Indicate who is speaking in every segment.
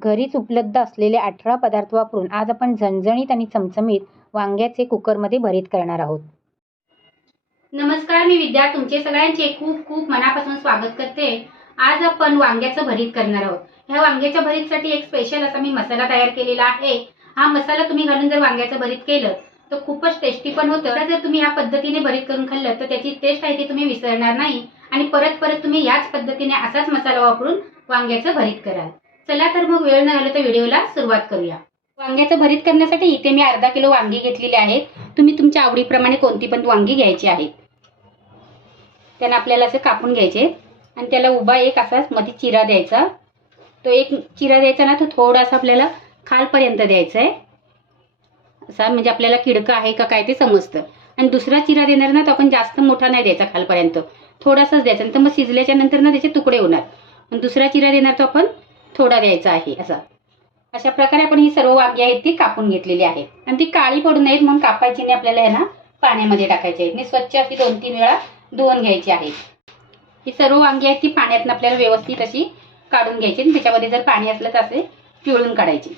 Speaker 1: घरीच उपलब्ध असलेले अठरा पदार्थ वापरून आज आपण झणझणीत आणि चमचमीत वांग्याचे कुकरमध्ये भरीत करणार आहोत.
Speaker 2: नमस्कार मी विद्या. तुमचे सगळ्यांचे खूप खूप मनापासून स्वागत करते. आज आपण वांग्याचं भरीत करणार आहोत. ह्या वांग्याच्या भरीतसाठी एक स्पेशल असा मी मसाला तयार केलेला आहे. हा मसाला तुम्ही घालून जर वांग्याचं भरीत केलं तर खूपच टेस्टी पण होतं. तर जर तुम्ही ह्या पद्धतीने भरीत करून खाल्लं तर त्याची टेस्ट आहे ती तुम्ही विसरणार नाही. आणि परत परत तुम्ही याच पद्धतीने असाच मसाला वापरून वांग्याचं भरीत कराल. चला तर मग वेळ नाही आलो तर व्हिडिओला सुरुवात करूया. वांग्याचं भरीत करण्यासाठी इथे मी अर्धा किलो वांगी घेतलेली आहेत. तुम्ही तुमच्या आवडीप्रमाणे कोणती पण वांगी घ्यायची आहेत त्यांना आपल्याला असं कापून घ्यायचे. आणि त्याला उभा एक असाच मध्ये चिरा द्यायचा. तो एक चिरा द्यायचा ना तो थोडासा आपल्याला खालपर्यंत द्यायचा आहे. असा म्हणजे आपल्याला किडकं आहे का काय ते समजतं. आणि दुसरा चिरा देणार ना तो आपण जास्त मोठा नाही द्यायचा खालपर्यंत. थोडासाच द्यायचा. तर मग शिजल्याच्या नंतर ना त्याचे तुकडे होणार. आणि दुसरा चिरा देणार तो आपण थोडा द्यायचा आहे असा. अशा प्रकारे आपण ही सर्व वांगी आहेत ती कापून घेतलेली आहेत आणि ती काळी पडू नयेत म्हणून कापायची नाही आपल्याला आहे पाण्यामध्ये टाकायची आहे. आणि स्वच्छ अशी दोन तीन वेळा धुवून घ्यायची आहे. ही सर्व वांगी आहेत ती पाण्यातून आपल्याला व्यवस्थित अशी काढून घ्यायची आणि त्याच्यामध्ये जर पाणी असलं तर असे पिळून काढायची.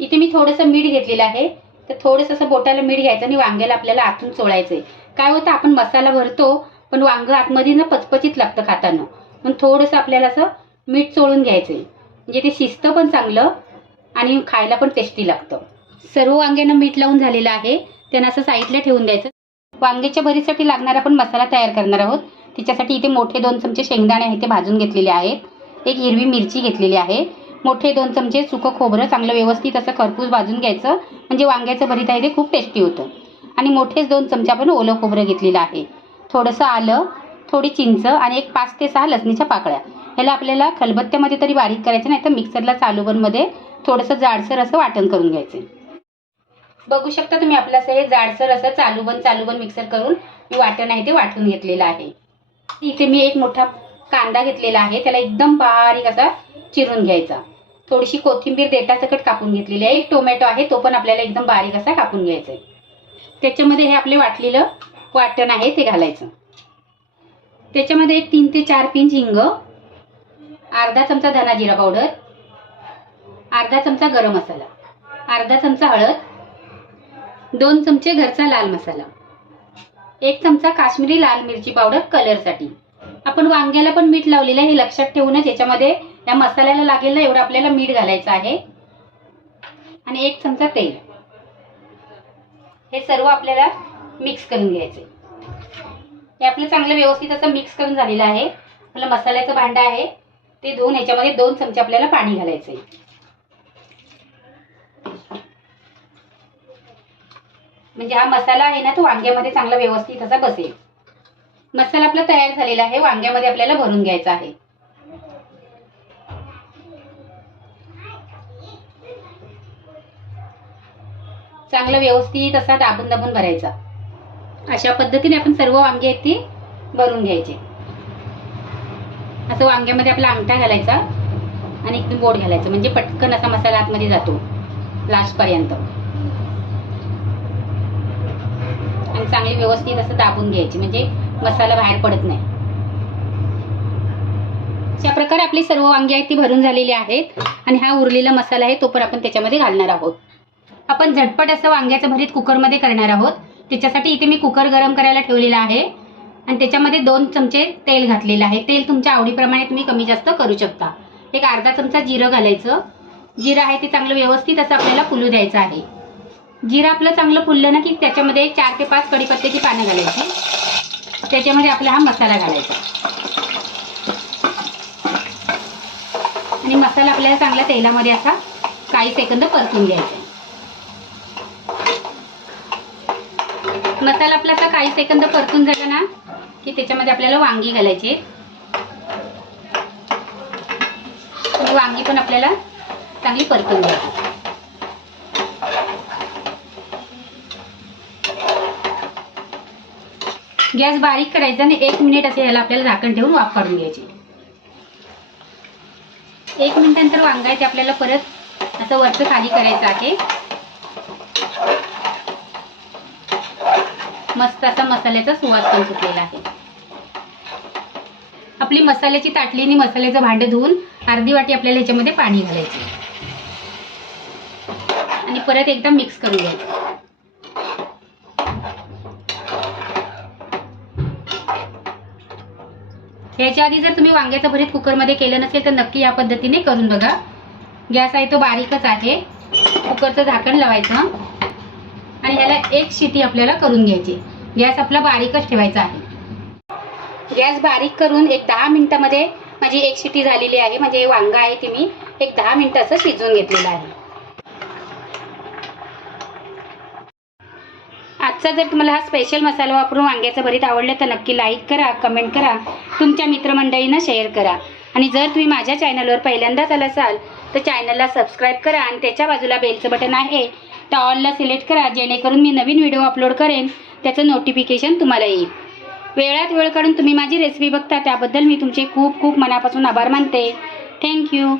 Speaker 2: इथे मी थोडंसं मीठ घेतलेलं आहे. तर थोडंसं असं बोटाला मीठ घ्यायचं आणि वांग्याला आपल्याला आतून चोळायचंय. काय होतं आपण मसाला भरतो पण वांग आतमध्ये ना पचपचीत लागतं खाताना. पण थोडंसं आपल्याला असं मीठ चोळून घ्यायचे. म्हणजे ते शिजतं पण चांगलं आणि खायला पण टेस्टी लागतं. सर्व वांग्यांना मीठ लावून झालेलं आहे. त्यांना असं साईडला ठेवून द्यायचं. वांग्याच्या भरीसाठी लागणारा आपण मसाला तयार करणार आहोत. तिच्यासाठी इथे मोठे दोन चमचे शेंगदाणे आहे ते भाजून घेतलेले आहेत. एक हिरवी मिरची घेतलेली आहे. मोठे दोन चमचे सुकं खोबरं चांगलं व्यवस्थित असं खरपूस भाजून घ्यायचं. म्हणजे वांग्याचं भरीत आहे ते खूप टेस्टी होतं. आणि मोठेच दोन चमचे आपण ओलं खोबरं घेतलेलं आहे. थोडंसं आलं थोडी चिंच आणि एक पाच ते सहा लसणीच्या पाकळ्या. ह्याला आपल्याला खलबत्त्यामध्ये तरी बारीक करायचं नाही तर मिक्सरला चालूबनमध्ये थोडंसं जाडसर असं वाटण करून घ्यायचं. बघू शकता तुम्ही आपलं असं हे जाडसर असं चालूबन चालूबन मिक्सर करून मी वाटण आहे ते वाटून घेतलेलं आहे. इथे मी एक मोठा कांदा घेतलेला आहे त्याला एकदम बारीक असा चिरून घ्यायचा. थोडीशी कोथिंबीर देटासकट कापून घेतलेली आहे एक टोमॅटो आहे तो पण आपल्याला एकदम बारीक असा कापून घ्यायचा आहे. त्याच्यामध्ये हे आपले वाटलेलं वाटण आहे ते घालायचं. त्याच्यामध्ये एक तीन ते चार पिंच हिंग अर्धा चमचा धना जिरा पावडर अर्धा चमचा गरम मसाला अर्धा चमचा हळद दोन चमचे घरचा लाल मसाला एक चमचा काश्मीरी लाल मिरची पावडर कलरसाठी. आपण वांग्याला पण मीठ लावलेलं आहे हे लक्षात ठेवूनच याच्यामध्ये या मसाल्याला लागेल ना एवढं आपल्याला मीठ घालायचं आहे. आणि एक चमचा तेल. हे सर्व आपल्याला मिक्स करून घ्यायचे. हे आपलं चांगलं व्यवस्थित असं मिक्स करून झालेलं आहे. आपलं मसाल्याचं भांडं आहे. ते धुवून याच्यामध्ये दोन चमचे आपल्याला पाणी घालायचं आहे म्हणजे हा मसाला आहे ना तो वांग्यामध्ये चांगला व्यवस्थित असा बसेल. मसाला आपला तयार झालेला आहे वांग्यामध्ये आपल्याला भरून घ्यायचा आहे. चांगलं व्यवस्थित असा दाबून दाबून भरायचा. अशा पद्धतीने आपण सर्व वांगे आहेत ती भरून घ्यायचे. असं वांग्यामध्ये आपला अंगठा घालायचा आणि एकदम बोट घालायचं. म्हणजे पटकन असा मसाला आतमध्ये जातो. लास्ट पर्यंत. आणि चांगली व्यवस्थित असं दाबून घ्यायची. म्हणजे मसाला बाहेर पडत नाही. अशा प्रकारे आपली सर्व वांगी आहेत ती भरून झालेली आहेत. आणि हा उरलेला मसाला आहे तो पण आपण त्याच्यामध्ये घालणार आहोत. आपण झटपट असं वांग्याचं भरीत कुकरमध्ये करणार आहोत. त्याच्यासाठी इथे मी कुकर गरम करायला ठेवलेला आहे. आणि त्याच्यामध्ये दोन चमचे तेल घातलेलं आहे. तेल तुमच्या आवडीप्रमाणे तुम्ही कमी जास्त करू शकता. एक अर्धा चमचा जिरं घालायचं. जिरं आहे ते चांगलं व्यवस्थित असं आपल्याला फुलू द्यायचं आहे. जिरं आपलं चांगलं फुललं ना की त्याच्यामध्ये एक चार ते पाच कढीपत्त्याची पानं घालायची. त्याच्यामध्ये आपला हा मसाला घालायचा. आणि मसाला आपल्याला चांगला तेलामध्ये असा काही सेकंद परतून घ्यायचा मसाला आपला असा काही सेकंद परतून झाला ना की त्याच्यामध्ये आपल्याला वांगी घालायची. वांगी पण आपल्याला चांगली परतून घ्यायची. गॅस बारीक करायचा आणि एक मिनिट असे याला आपल्याला झाकण ठेवून वाफ काढून घ्यायची. एक मिनिटानंतर वांगा आहे ते आपल्याला परत असं वरचं खाली करायचं आहे. मस्त असा मसाल्याचा सुवास पण सुटलेला आहे. आपली मसाल्याची ताटली आणि मसाल्याचं भांडं धुवून अर्धी वाटी आपल्याला ह्याच्यामध्ये पाणी घालायचं. आणि परत एकदा मिक्स करून घ्यायचं. याच्या आधी जर तुम्ही वांग्याचं भरीत कुकरमध्ये केलं नसेल तर नक्की या पद्धतीने करून बघा. गॅस आहे तो बारीकच आहे. कुकरचं झाकण लावायचं. आणि ह्याला एक शिटी आपल्याला करून घ्यायची. गॅस आपला बारीकच ठेवायचा आहे. गॅस बारीक करून एक दहा मिनिटामध्ये माझी एक शिटी झालेली आहे. म्हणजे वांगं आहे ते मी एक दहा मिनिटं असं शिजवून घेतलेलं आहे. आजचा जर तुम्हाला हा स्पेशल मसाला वापरून वांग्याचं भरीत आवडलं तर नक्की लाईक करा कमेंट करा. तुमच्या मित्रमंडळींना शेअर करा. आणि जर तुम्ही माझ्या चॅनलवर पहिल्यांदाच आला असाल तर चॅनलला सबस्क्राईब करा आणि त्याच्या बाजूला बेलचं बटन आहे. त्या ऑलला सिलेक्ट करा जेणेकरून मी नवीन व्हिडिओ अपलोड करेन त्याचं नोटिफिकेशन तुम्हाला येईल. वेळात वेळ काढून तुम्ही माझी रेसिपी बघता त्याबद्दल मी तुमचे खूप खूप मनापासून आभार मानते. थँक्यू